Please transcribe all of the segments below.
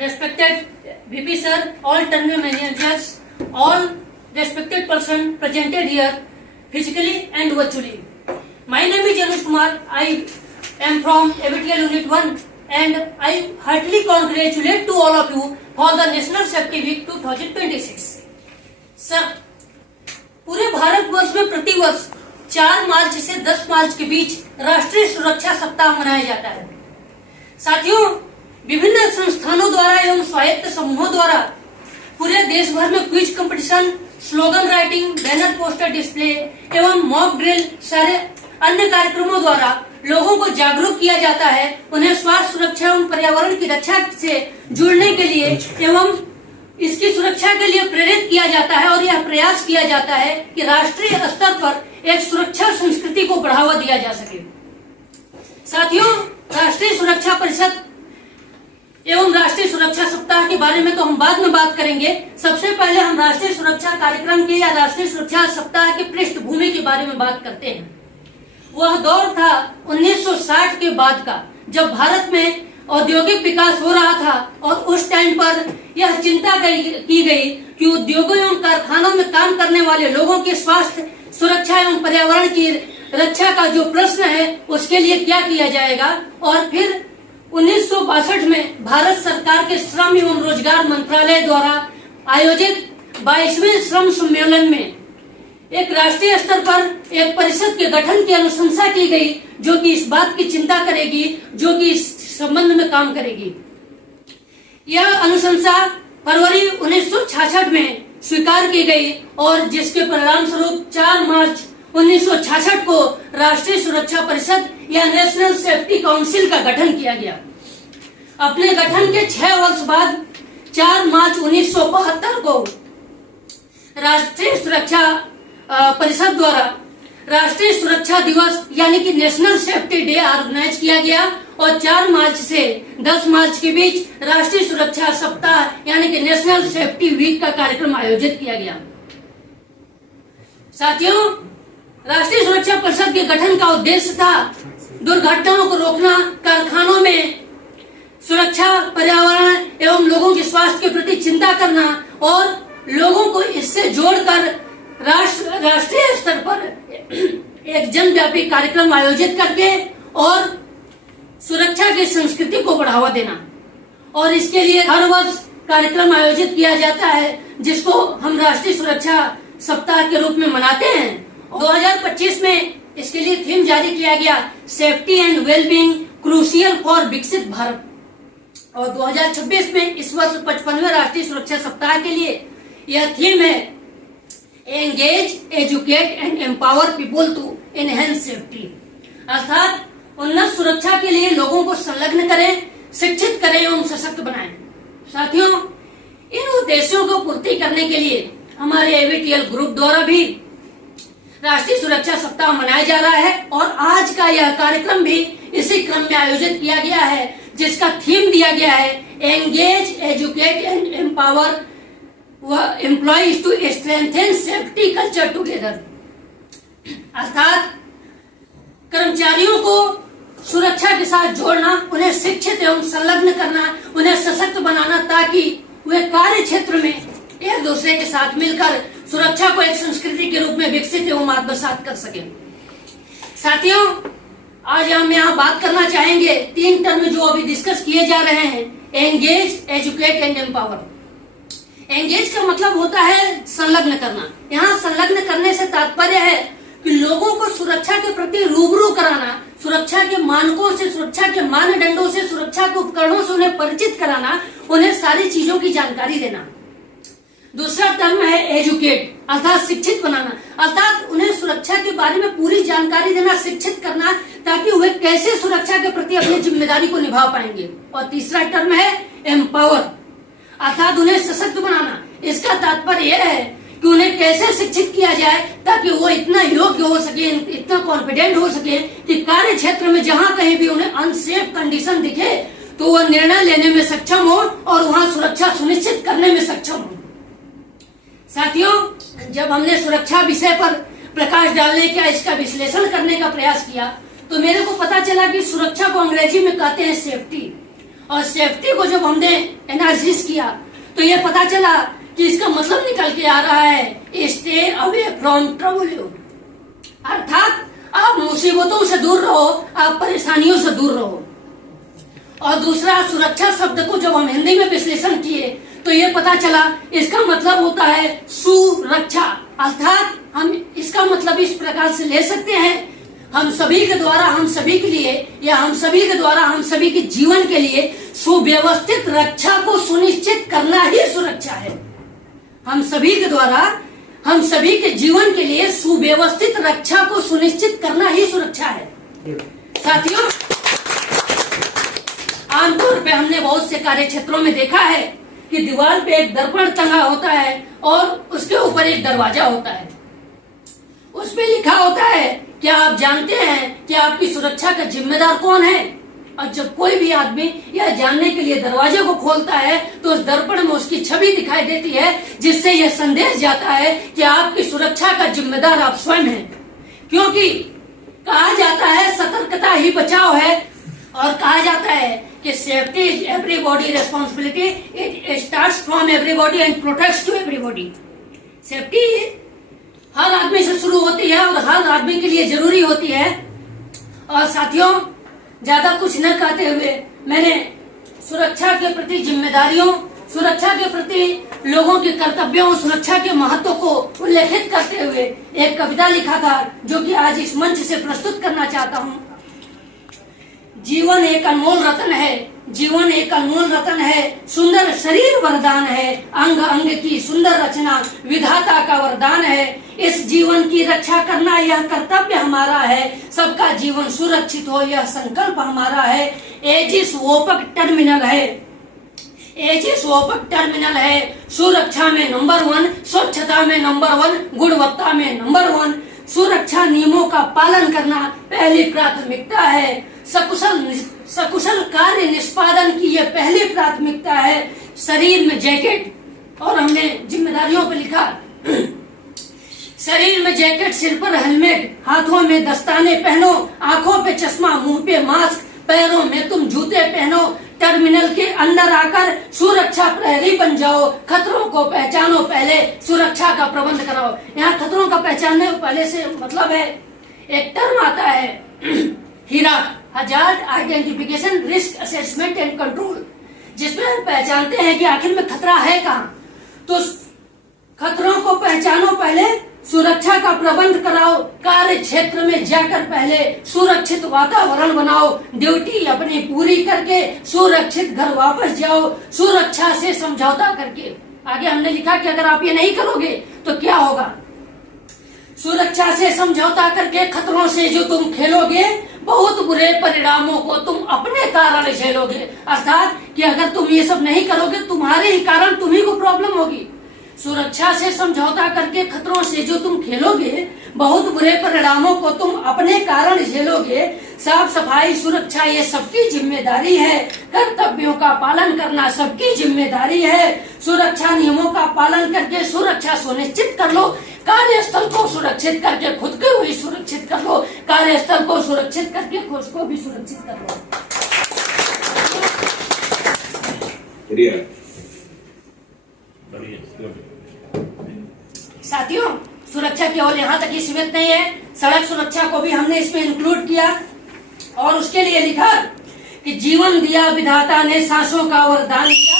respected VP sir, all terminal managers, all respected person presented here physically and virtually. My name is Anuj Kumar. I am from ABTL Unit 1 and I heartily congratulate to all of you for the National Safety Week 2026. Sir, पूरे भारतवर्ष में प्रतिवर्ष 4 मार्च से 10 मार्च के बीच राष्ट्रीय सुरक्षा सप्ताह मनाया जाता है। साथियों, विभिन्न संस्थानों द्वारा एवं स्वायत्त समूहों द्वारा पूरे देश भर में quiz competition, slogan writing, banner poster display एवं मॉक ड्रिल सारे अन्य कार्यक्रमों द्वारा लोगों को जागरूक किया जाता है, उन्हें स्वास्थ्य सुरक्षा एवं पर्यावरण की रक्षा से जुड़ने के लिए एवं इसकी सुरक्षा के लिए प्रेरित किया जाता है और यह प्रयास किया जाता है कि राष्ट्रीय स्तर पर एक सुरक्षा संस्कृति को बढ़ावा दिया जा सके। साथियों, राष्ट्रीय सुरक्षा परिषद एवं राष्ट्रीय सुरक्षा सप्ताह के बारे में तो हम बाद में बात करेंगे। सबसे पहले हम राष्ट्रीय सुरक्षा कार्यक्रम के या राष्ट्रीय सुरक्षा सप्ताह की पृष्ठभूमि के बारे में बात करते हैं। वह दौर था 1960 के बाद का, जब भारत में औद्योगिक विकास हो रहा था और उस टाइम पर यह चिंता की गई कि उद्योगों एवं कारखानों में काम करने वाले लोगों के स्वास्थ्य सुरक्षा एवं पर्यावरण की रक्षा का जो प्रश्न है उसके लिए क्या किया जाएगा। और फिर 1962 में भारत सरकार के श्रम एवं रोजगार मंत्रालय द्वारा आयोजित 22वें श्रम सम्मेलन में एक राष्ट्रीय स्तर पर एक परिषद के गठन की अनुशंसा की गई, जो कि इस बात की चिंता करेगी, जो कि इस संबंध में काम करेगी। यह अनुशंसा फरवरी 1966 में स्वीकार की गई और जिसके परिणाम स्वरूप 4 मार्च 1966 को राष्ट्रीय सुरक्षा परिषद या नेशनल सेफ्टी काउंसिल का गठन किया गया। अपने गठन के 6 वर्ष बाद 4 मार्च 1972 को राष्ट्रीय सुरक्षा परिषद द्वारा राष्ट्रीय सुरक्षा दिवस यानी कि नेशनल सेफ्टी डे ऑर्गेनाइज किया गया और 4 मार्च से 10 मार्च के बीच राष्ट्रीय सुरक्षा सप्ताह यानी कि नेशनल सेफ्टी वीक का कार्यक्रम आयोजित किया गया। साथियों, राष्ट्रीय सुरक्षा परिषद के गठन का उद्देश्य था दुर्घटनाओं को रोकना, कारखानों में सुरक्षा, पर्यावरण एवं लोगों के स्वास्थ्य के प्रति चिंता करना और लोगों को इससे जोड़कर राष्ट्रीय स्तर पर एक जनव्यापी कार्यक्रम आयोजित करके और सुरक्षा की संस्कृति को बढ़ावा देना। और इसके लिए हर वर्ष कार्यक्रम आयोजित किया जाता है, जिसको हम राष्ट्रीय सुरक्षा सप्ताह के रूप में मनाते हैं। 2025 में इसके लिए थीम जारी किया गया, safety and wellbeing crucial for विकसित भारत। और 2026 में इस वर्ष 55वें राष्ट्रीय सुरक्षा सप्ताह के लिए यह थीम है, engage, educate and empower people to enhance safety. अर्थात उन्नत सुरक्षा के लिए लोगों को संलग्न करें, शिक्षित करें एवं सशक्त बनाएं। साथियों, इन उद्देश्यों को पूर्ति करने के लिए हमारे एबीटीएल ग्रुप द्वारा भी राष्ट्रीय सुरक्षा सप्ताह मनाया जा रहा है और आज का यह कार्यक्रम भी इसी क्रम में आयोजित किया गया है, जिसका थीम दिया गया है, engage, educate and empower employees to strengthen safety culture together. अर्थात कर्मचारियों को सुरक्षा के साथ जोड़ना, उन्हें शिक्षित एवं संलग्न करना, उन्हें सशक्त बनाना, ताकि वे कार्य क्षेत्र में एक दूसरे के साथ मिलकर सुरक्षा को एक संस्कृति के रूप में विकसित एवं आत्मसात कर सके। साथियों, आज हम यहाँ बात करना चाहेंगे 3 टर्म जो अभी डिस्कस किए जा रहे हैं, engage, educate and empower. Engage का मतलब होता है संलग्न करना। यहाँ संलग्न करने से तात्पर्य है कि लोगों को सुरक्षा के प्रति रूबरू कराना, सुरक्षा के मानकों से, सुरक्षा के मानदंडों से, सुरक्षा के उपकरणों से उन्हें परिचित कराना, उन्हें सारी चीजों की जानकारी देना। दूसरा टर्म है एजुकेट, अर्थात शिक्षित बनाना, अर्थात उन्हें सुरक्षा के बारे में पूरी जानकारी देना, शिक्षित करना, ताकि वे कैसे सुरक्षा के प्रति अपनी जिम्मेदारी को निभा पाएंगे। और तीसरा टर्म है एम्पावर, अर्थात उन्हें सशक्त बनाना। इसका तात्पर्य यह है कि उन्हें कैसे शिक्षित किया जाए ताकि वो इतना योग्य हो सके, इतना कॉन्फिडेंट हो सके कि कार्य क्षेत्र में जहाँ कहीं भी उन्हें अनसेफ कंडीशन दिखे तो वह निर्णय लेने में सक्षम हो और वहाँ सुरक्षा सुनिश्चित करने में सक्षम हो। साथियों, जब हमने सुरक्षा विषय पर प्रकाश डालने का, इसका विश्लेषण करने का प्रयास किया तो मेरे को पता चला कि सुरक्षा को अंग्रेजी में कहते हैं सेफ्टी और सेफ्टी को जब हमने एनालिसिस किया तो ये पता चला कि इसका मतलब निकल के आ रहा है स्टे अवे फ्रॉम ट्रबल, अर्थात आप मुसीबतों से दूर रहो, आप परेशानियों से दूर रहो। और दूसरा, सुरक्षा शब्द को जब हम हिंदी में विश्लेषण किए तो ये पता चला इसका मतलब होता है सुरक्षा, अर्थात हम इसका मतलब इस प्रकार से ले सकते हैं, हम सभी के द्वारा हम सभी के लिए या हम सभी के द्वारा हम सभी के जीवन के लिए सुव्यवस्थित रक्षा को सुनिश्चित करना ही सुरक्षा है। हम सभी के द्वारा हम सभी के जीवन के लिए सुव्यवस्थित रक्षा को सुनिश्चित करना ही सुरक्षा है। साथियों, आमतौर पे हमने बहुत से कार्य क्षेत्रों में देखा है कि दीवार पे एक दर्पण टंगा होता है और उसके ऊपर एक दरवाजा होता है, उस पे लिखा होता है क्या आप जानते हैं कि आपकी सुरक्षा का जिम्मेदार कौन है। और जब कोई भी आदमी यह जानने के लिए दरवाजे को खोलता है तो उस दर्पण में उसकी छवि दिखाई देती है, जिससे यह संदेश जाता है कि आपकी सुरक्षा का जिम्मेदार आप स्वयं हैं। क्योंकि कहा जाता है सतर्कता ही बचाव है, और कहा जाता है कि safety is everybody responsibility, it starts from everybody and protects to everybody. Safety हर आदमी से शुरू होती है और हर आदमी के लिए जरूरी होती है। और साथियों, ज्यादा कुछ न कहते हुए मैंने सुरक्षा के प्रति जिम्मेदारियों, सुरक्षा के प्रति लोगों के कर्तव्यों, सुरक्षा के महत्व को उल्लेखित करते हुए एक कविता लिखा था, जो कि आज इस मंच से प्रस्तुत करना चाहता हूँ। जीवन एक अनमोल रतन है, जीवन एक अनमोल रतन है, सुंदर शरीर वरदान है, अंग अंग की सुंदर रचना विधाता का वरदान है। इस जीवन की रक्षा करना यह कर्तव्य हमारा है, सबका जीवन सुरक्षित हो यह संकल्प हमारा है। एजिस ओपक टर्मिनल है, एजिस ओपक टर्मिनल है, सुरक्षा में नंबर 1, स्वच्छता में नंबर 1, गुणवत्ता में नंबर 1। सुरक्षा नियमों का पालन करना पहली प्राथमिकता है, सकुशल कार्य निष्पादन की यह पहली प्राथमिकता है। शरीर में जैकेट, और हमने जिम्मेदारियों पर लिखा शरीर में जैकेट, सिर पर हेलमेट, हाथों में दस्ताने पहनो, आंखों पे चश्मा, मुंह पे मास्क, पैरों में तुम जूते पहनो। टर्मिनल के अंदर आकर सुरक्षा प्रहरी बन जाओ, खतरों को पहचानो, पहले सुरक्षा का प्रबंध कराओ। यहाँ खतरों का पहचानने पहले से मतलब है, एक टर्म आता है HIRA, hazard identification risk assessment and control, जिसमें हम पहचानते हैं कि आखिर में खतरा है कहाँ। तो खतरों को पहचानो, पहले सुरक्षा का प्रबंध कराओ, कार्य क्षेत्र में जाकर पहले सुरक्षित वातावरण बनाओ, ड्यूटी अपनी पूरी करके सुरक्षित घर वापस जाओ, सुरक्षा से समझौता करके। आगे हमने लिखा कि अगर आप ये नहीं करोगे तो क्या होगा। सुरक्षा से समझौता करके खतरों से जो तुम खेलोगे, बहुत बुरे परिणामों को तुम अपने कारण झेलोगे। अर्थात कि अगर तुम ये सब नहीं करोगे, तुम्हारे ही कारण तुम्ही को प्रॉब्लम होगी। सुरक्षा से समझौता करके खतरों से जो तुम खेलोगे, बहुत बुरे परिणामों को तुम अपने कारण झेलोगे। साफ सफाई, सुरक्षा ये सबकी जिम्मेदारी है, कर्तव्यों का पालन करना सबकी जिम्मेदारी है। सुरक्षा नियमों का पालन करके सुरक्षा सुनिश्चित कर लो, कार्यस्थल को सुरक्षित करके खुद को भी सुरक्षित कर लो, कार्यस्थल को सुरक्षित करके खुद को भी सुरक्षित कर लो। साथियों, सुरक्षा केवल यहाँ तक ही सीमित नहीं है, सड़क सुरक्षा को भी हमने इसमें इंक्लूड किया। और उसके लिए लिखा कि जीवन दिया विधाता ने सांसों का वरदान दिया,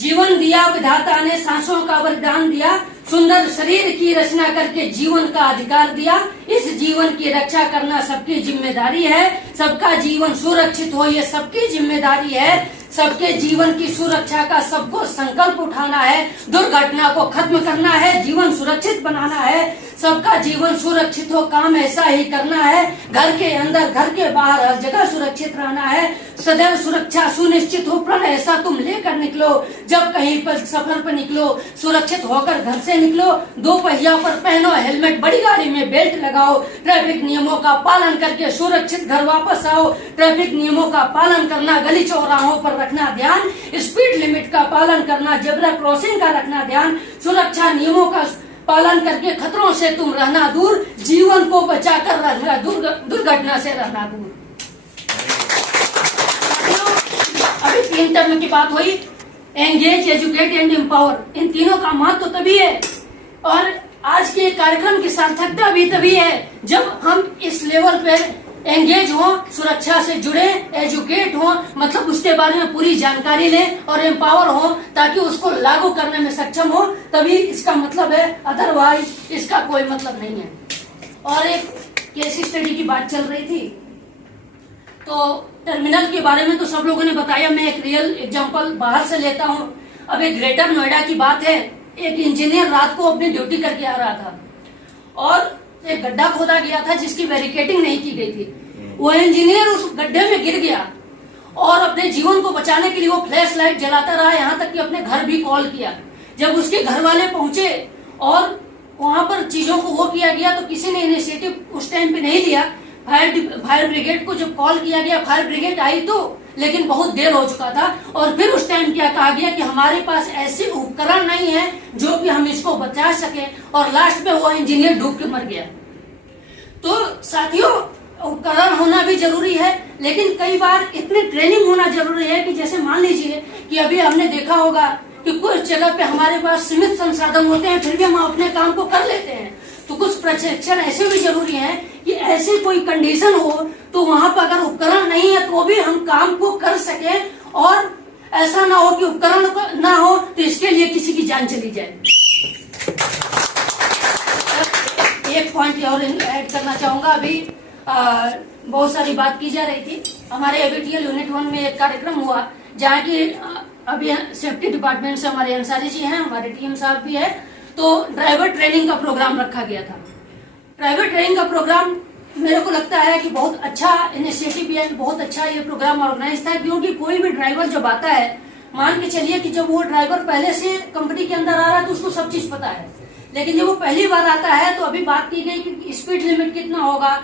जीवन दिया विधाता ने सांसों का वरदान दिया, सुंदर शरीर की रचना करके जीवन का अधिकार दिया। इस जीवन की रक्षा करना सबकी जिम्मेदारी है, सबका जीवन सुरक्षित हो ये सबकी जिम्मेदारी है। सबके जीवन की सुरक्षा का सबको संकल्प उठाना है, दुर्घटना को खत्म करना है, जीवन सुरक्षित बनाना है। सबका जीवन सुरक्षित हो, काम ऐसा ही करना है, घर के अंदर घर के बाहर हर जगह सुरक्षित रहना है। सदैव सुरक्षा सुनिश्चित हो, प्रण ऐसा तुम लेकर निकलो, जब कहीं पर सफर पर निकलो सुरक्षित होकर घर से निकलो। 2 पहिया पर पहनो हेलमेट, बड़ी गाड़ी में बेल्ट लगाओ, ट्रैफिक नियमों का पालन करके सुरक्षित घर वापस आओ। ट्रैफिक नियमों का पालन करना, गली चौराहों पर रखना ध्यान, स्पीड लिमिट का पालन करना, जेब्रा क्रॉसिंग का रखना ध्यान। सुरक्षा नियमों का पालन करके खतरों से तुम रहना दूर, जीवन को बचाकर रहना दूर, दुर्घटना से रहना दूर। तीन टर्म की बात हुई, एंगेज, एजुकेट एंड एम्पावर। इन तीनों का महत्व तो तभी है और आज के कार्यक्रम की सार्थकता भी तभी है जब हम इस लेवल पर एंगेज हो, सुरक्षा से जुड़े, एजुकेट हो, मतलब उसके बारे में पूरी जानकारी लें और एम्पावर हो ताकि उसको लागू करने में सक्षम हो, तभी इसका मतलब है, अदरवाइज इसका कोई मतलब नहीं है। और एक केस स्टडी की बात चल रही थी, तो टर्मिनल के बारे में तो सब लोगों ने बताया, मैं एक रियल एग्जांपल बाहर से लेता हूं। अब एक ग्रेटर नोएडा की बात है, एक इंजीनियर रात को अपनी ड्यूटी करके आ रहा था और एक गड्ढा खोदा गया था जिसकी बैरिकेडिंग नहीं की गई थी। वो इंजीनियर उस गड्ढे में गिर गया और अपने जीवन को बचाने के लिए वो फ्लैश लाइट जलाता रहा, यहाँ तक कि अपने घर भी कॉल किया। जब उसके घर वाले पहुंचे और वहां पर चीजों को वो किया गया तो किसी ने इनिशिएटिव उस टाइम पे नहीं लिया। फायर ब्रिगेड को जब कॉल किया गया, फायर ब्रिगेड आई तो, लेकिन बहुत देर हो चुका था। और फिर उस टाइम क्या कहा गया कि हमारे पास ऐसे उपकरण नहीं है जो कि हम इसको बचा सके, और लास्ट में वो इंजीनियर डूब के मर गया। तो साथियों, उपकरण होना भी जरूरी है, लेकिन कई बार इतनी ट्रेनिंग होना जरूरी है कि जैसे मान लीजिए कि अभी हमने देखा होगा कि कुछ जगह पे हमारे पास सीमित संसाधन होते हैं, फिर भी हम अपने काम को कर लेते हैं। तो कुछ प्रशिक्षण ऐसे भी जरूरी है कि ऐसी कोई कंडीशन हो तो वहां पर अगर उपकरण नहीं है तो भी हम काम को कर सके, और ऐसा ना हो कि उपकरण ना हो तो इसके लिए किसी की जान चली जाए। एक पॉइंट और ऐड करना चाहूंगा। अभी बहुत सारी बात की जा रही थी। हमारे एबीटीएल यूनिट 1 में एक कार्यक्रम हुआ जहाँ की अभी सेफ्टी डिपार्टमेंट से हमारे अंसारी जी हैं, हमारे टीएम साहब भी है, तो ड्राइवर ट्रेनिंग का प्रोग्राम रखा गया था। ड्राइवर ट्रेनिंग का प्रोग्राम मेरे को लगता है कि बहुत अच्छा इनिशिएटिव है, बहुत अच्छा ये प्रोग्राम ऑर्गेनाइज था, क्योंकि कोई भी ड्राइवर जब आता है, मान के चलिए कि जब वो ड्राइवर पहले से कंपनी के अंदर आ रहा है तो उसको सब चीज पता है, लेकिन जब वो पहली बार आता है तो अभी बात की गई कि स्पीड लिमिट कितना होगा,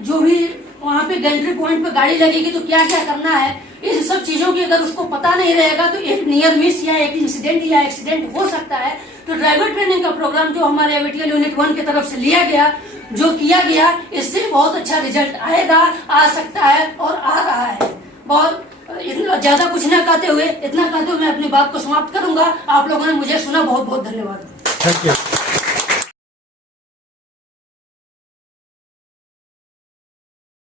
जो भी वहाँ पे गैंट्री पॉइंट पे गाड़ी लगेगी तो क्या क्या करना है, इन सब चीजों की अगर उसको पता नहीं रहेगा तो एक नियर मिस या एक इंसिडेंट या एक्सीडेंट हो सकता है। तो ड्राइवर ट्रेनिंग का प्रोग्राम जो हमारे एबीटीएल यूनिट 1 की तरफ से लिया गया, जो किया गया, इससे बहुत अच्छा रिजल्ट आएगा, आ सकता है और आ रहा है। बहुत इतना ज्यादा कुछ ना कहते हुए, इतना कहते हुए मैं अपनी बात को समाप्त करूंगा। आप लोगों ने मुझे सुना, बहुत बहुत धन्यवाद। Thank you.